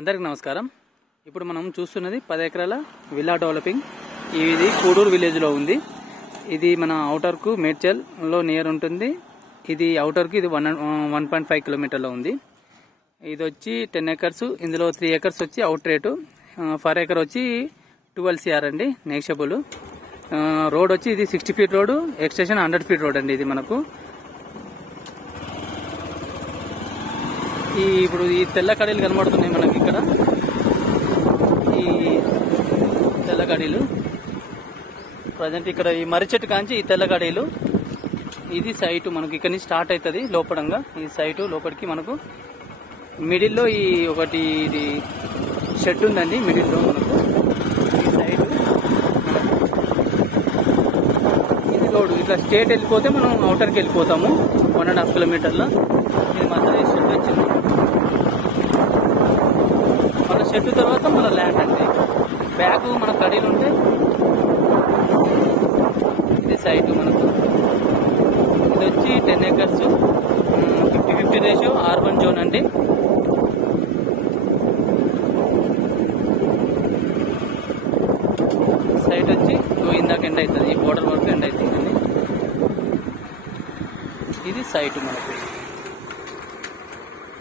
అందరికి నమస్కారం. ఇప్పుడు మనం చూస్తున్నది 10 ఎకరాల విల్లా డెవలపింగ్. ఇది కూడూరు విలేజ్ లో ఉంది. ఇది మన ఔటర్ కు మేడ్చల్ లో నియర్ ఉంటుంది. ఇది ఔటర్ కు ఇది 1.5 కిలోమీటర్లో ఉంది. ఇది వచ్చి 10 ఎకర్స్. ఇందులో 3 ఎకర్స్ వచ్చి అవుట్ రేటు, పర్ ఎకర్ వచ్చి 12 CR అండి, నెగిషియబుల్. రోడ్ వచ్చి ఇది 60 feet road, extension 100 feet road అండి. ఇది మనకు ఇప్పుడు ఈ తెల్ల కడీలు కనబడుతున్నాయి మనకి ఇక్కడ. ఈ తెల్ల కడీలు ప్రజెంట్ ఇక్కడ ఈ మర్రి చెట్టు కాంచి ఈ తెల్ల కడీలు. ఇది సైటు మనకు ఇక్కడ నుంచి స్టార్ట్ అవుతుంది లోపడంగా. ఈ సైటు లోపలికి మనకు మిడిల్లో ఈ ఒకటి ఇది షెడ్ ఉందండి. మిడిల్లో మనకు ఈ సైటు ఇది రోడ్. ఇట్లా స్ట్రేట్ వెళ్ళిపోతే మనం అవుటర్కి వెళ్ళిపోతాము 1.5 కిలోమీటర్ల. ఇది మధ్యలో ఈ షెడ్ వచ్చింది. మన షెడ్ తర్వాత మన ల్యాండ్ అండి. బ్యాక్ మన కడీలు ఉంటే ఇది సైటు మనకు. ఇది వచ్చి 10 ఎకర్స్, 50-50 రేషియో, అర్బన్ జోన్ అండి. సైట్ వచ్చి ఇందాక ఎండ్ అవుతుంది, ఈ బోర్డర్ వరకు ఎండ్ అవుతుంది. ఇది సైటు మనకు.